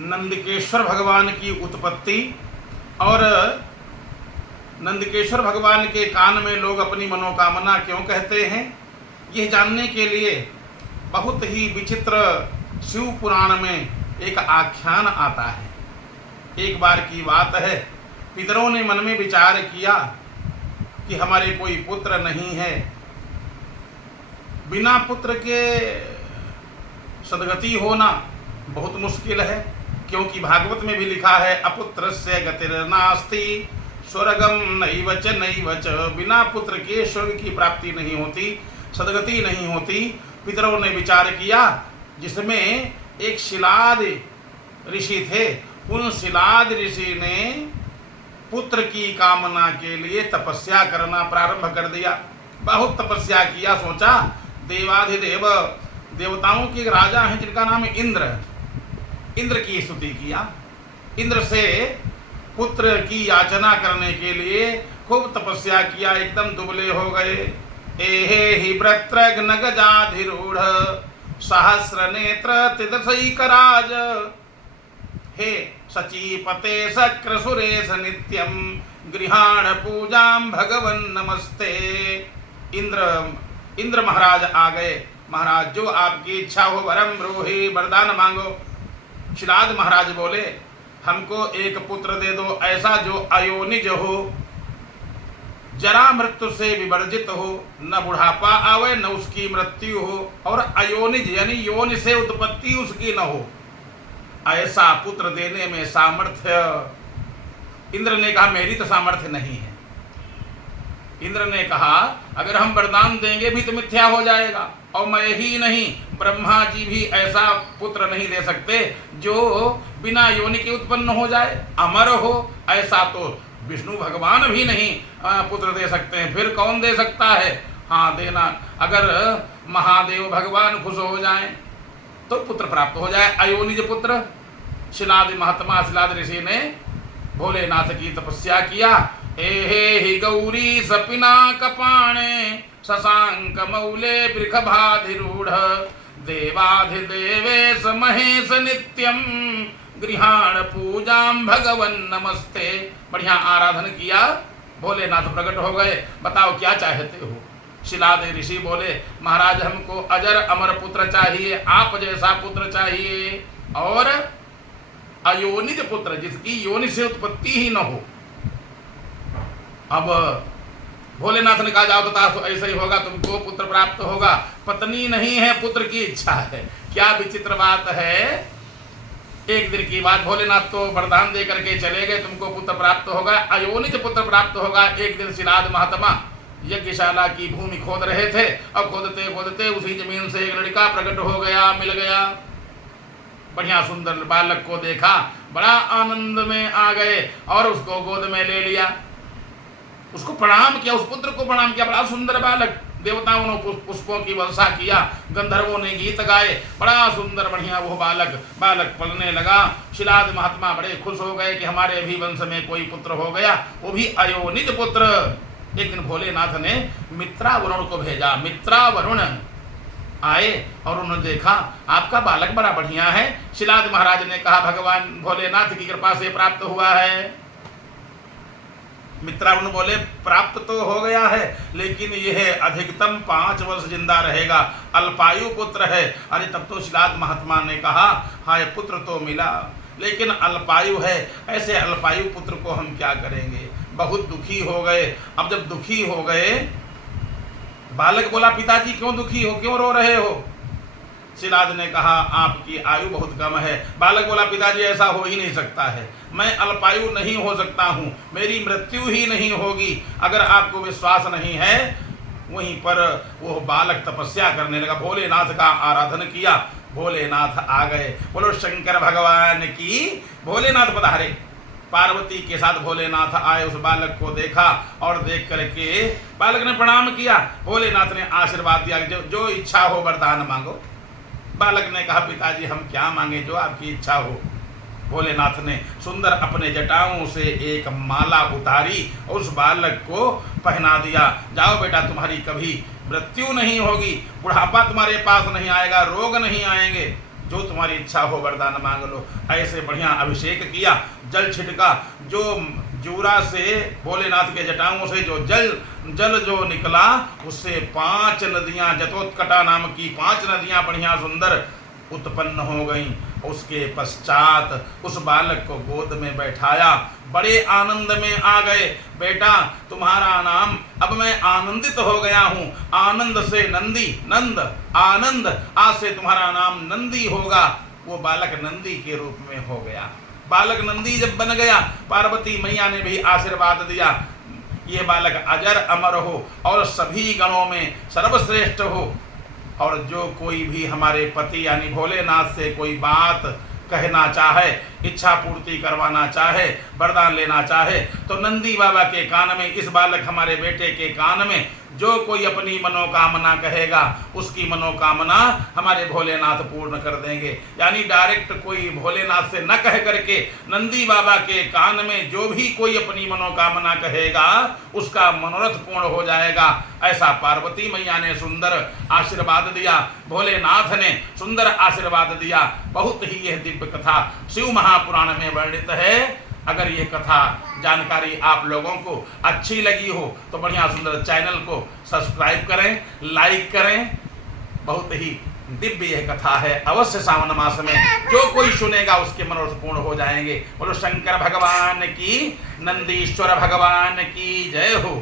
नंदकेश्वर भगवान की उत्पत्ति और नंदकेश्वर भगवान के कान में लोग अपनी मनोकामना क्यों कहते हैं, यह जानने के लिए बहुत ही विचित्र शिव पुराण में एक आख्यान आता है। एक बार की बात है, पितरों ने मन में विचार किया कि हमारे कोई पुत्र नहीं है, बिना पुत्र के सदगति होना बहुत मुश्किल है, क्योंकि भागवत में भी लिखा है अपुत्रस्य गतिर्नास्ति स्वर्गम नैवच नैवच, बिना पुत्र के स्वर्ग की प्राप्ति नहीं होती, सदगति नहीं होती। पितरों ने विचार किया, जिसमें एक शिलाद ऋषि थे, उन शिलाद ऋषि ने पुत्र की कामना के लिए तपस्या करना प्रारंभ कर दिया। बहुत तपस्या किया, सोचा देवाधिदेव देवताओं के राजा हैं जिनका नाम है इंद्र, इंद्र की स्तुति किया। इंद्र से पुत्र की याचना करने के लिए खूब तपस्या किया, एकदम दुबले हो गए। एहे हि वृत्रघ्न गजाधिरूढ़ सहस्र नेत्र तिदसैकराज, हे सचीपते शक्र सुरेश नित्यम गृहाण पूजाम भगवन नमस्ते। इंद्र महाराज आ गए। महाराज जो आपकी इच्छा हो वरम ब्रूहि, वरदान मांगो। शिलाद महाराज बोले, हमको एक पुत्र दे दो, ऐसा जो अयोनिज हो, जरा मृत्यु से विवर्जित हो, न बुढ़ापा आवे न उसकी मृत्यु हो, और अयोनिज यानी योनि से उत्पत्ति उसकी न हो, ऐसा पुत्र देने में सामर्थ्य। इंद्र ने कहा मेरी तो सामर्थ्य नहीं है। इंद्र ने कहा अगर हम वरदान देंगे भी तो मिथ्या हो जाएगा, और मैं ही नहीं ब्रह्मा जी भी ऐसा पुत्र नहीं दे सकते जो बिना योनि के उत्पन्न हो जाए, अमर हो। ऐसा तो विष्णु भगवान भी नहीं पुत्र दे सकते हैं, फिर कौन दे सकता है। हाँ देना, अगर महादेव भगवान खुश हो जाएं तो पुत्र प्राप्त हो जाए, अयोनिज पुत्र। शिलाद महात्मा शिलाद ऋषि ने भोलेनाथ की तपस्या किया। एहे हि गौरी सपिना कपाणे शशांक मौले वृषभाधिरूढ़ देवाधिदेवेश महेश नित्यम गृहाण पूजाम भगवन नमस्ते। बढ़िया आराधन किया, भोलेनाथ प्रकट हो गए। बताओ क्या चाहते हो। शिलाद ऋषि बोले महाराज हमको अजर अमर पुत्र चाहिए, आप जैसा पुत्र चाहिए, और अयोनिज पुत्र जिसकी योनि से उत्पत्ति ही न हो। अब भोलेनाथ ने कहा जाओ तो ऐसा ही होगा, तुमको पुत्र प्राप्त होगा। पत्नी नहीं है, पुत्र की इच्छा है। क्या विचित्र बात है। एक दिन की बात, भोलेनाथ तो वरदान दे करके चले गए, तुमको पुत्र प्राप्त होगा, अयोनिज पुत्र प्राप्त होगा। एक दिन शिलाद महात्मा यज्ञशाला की भूमि खोद रहे थे, और खोदते खोदते उसी जमीन से एक लड़का प्रकट हो गया, मिल गया। बढ़िया सुंदर बालक को देखा, बड़ा आनंद में आ गए और उसको गोद में ले लिया, उसको प्रणाम किया, उस पुत्र को प्रणाम किया। बड़ा सुंदर बालक, देवताओं ने पुष्पों की वर्षा किया, गंधर्वों ने गीत गाए, बड़ा सुंदर बढ़िया वो बालक पलने लगा। शिलाद महात्मा बड़े खुश हो गए कि हमारे भी वंश में कोई पुत्र हो गया, वो भी अयोनिज पुत्र। एक दिन भोलेनाथ ने मित्रावरुण को भेजा। मित्रावरुण आए और उन्होंने देखा आपका बालक बड़ा बढ़िया है। शिलाद महाराज ने कहा भगवान भोलेनाथ की कृपा से प्राप्त हुआ है। मित्रावरुण बोले प्राप्त तो हो गया है, लेकिन यह अधिकतम 5 वर्ष जिंदा रहेगा, अल्पायु पुत्र है। अरे तब तो शिलाद महात्मा ने कहा हाय पुत्र तो मिला, लेकिन अल्पायु है, ऐसे अल्पायु पुत्र को हम क्या करेंगे। बहुत दुखी हो गए। अब जब दुखी हो गए, बालक बोला पिताजी क्यों दुखी हो, क्यों रो रहे हो। शिलाद ने कहा आपकी आयु बहुत कम है। बालक बोला पिताजी ऐसा हो ही नहीं सकता है, मैं अल्पायु नहीं हो सकता हूँ, मेरी मृत्यु ही नहीं होगी। अगर आपको विश्वास नहीं है, वहीं पर वो बालक तपस्या करने लगा, भोलेनाथ का आराधन किया। भोलेनाथ आ गए, बोलो शंकर भगवान की। भोलेनाथ पधारे, पार्वती के साथ भोलेनाथ आए, उस बालक को देखा और देख करके बालक ने प्रणाम किया। भोलेनाथ ने आशीर्वाद दिया जो इच्छा हो वरदान मांगो। बालक ने कहा पिताजी हम क्या मांगे, जो आपकी इच्छा हो। भोलेनाथ ने सुंदर अपने जटाओं से एक माला उतारी और उस बालक को पहना दिया। जाओ बेटा तुम्हारी कभी मृत्यु नहीं होगी, बुढ़ापा तुम्हारे पास नहीं आएगा, रोग नहीं आएंगे। जो तुम्हारी इच्छा हो वरदान मांग लो। ऐसे बढ़िया अभिषेक किया, जल छिटका, जो जूरा से भोलेनाथ के जटाओं से जो जल जो निकला, उससे 5 नदियां, जटोत्कटा नाम की 5 नदियां बढ़िया सुंदर उत्पन्न हो गईं। उसके पश्चात उस बालक को गोद में बैठाया, बड़े आनंद में आ गए। बेटा तुम्हारा नाम, अब मैं आनंदित हो गया हूँ, आनंद से नंदी, नंद आनंद, आज से तुम्हारा नाम नंदी होगा। वो बालक नंदी के रूप में हो गया। बालक नंदी जब बन गया, पार्वती मैया ने भी आशीर्वाद दिया, ये बालक अजर अमर हो और सभी गणों में सर्वश्रेष्ठ हो। और जो कोई भी हमारे पति यानी भोलेनाथ से कोई बात कहना चाहे, इच्छा पूर्ति करवाना चाहे, वरदान लेना चाहे, तो नंदी बाबा के कान में, इस बालक हमारे बेटे के कान में जो कोई अपनी मनोकामना कहेगा, उसकी मनोकामना हमारे भोलेनाथ पूर्ण कर देंगे। यानी डायरेक्ट कोई भोलेनाथ से न कह करके नंदी बाबा के कान में जो भी कोई अपनी मनोकामना कहेगा, उसका मनोरथ पूर्ण हो जाएगा। ऐसा पार्वती मैया ने सुंदर आशीर्वाद दिया, भोलेनाथ ने सुंदर आशीर्वाद दिया। बहुत ही यह दिव्य कथा शिव महापुराण में वर्णित है। अगर ये कथा जानकारी आप लोगों को अच्छी लगी हो तो बढ़िया सुंदर चैनल को सब्सक्राइब करें, लाइक करें। बहुत ही दिव्य यह कथा है। अवश्य सावन मास में जो कोई सुनेगा उसके मनोरथ पूर्ण हो जाएंगे। बोलो शंकर भगवान की, नंदीश्वर भगवान की जय हो।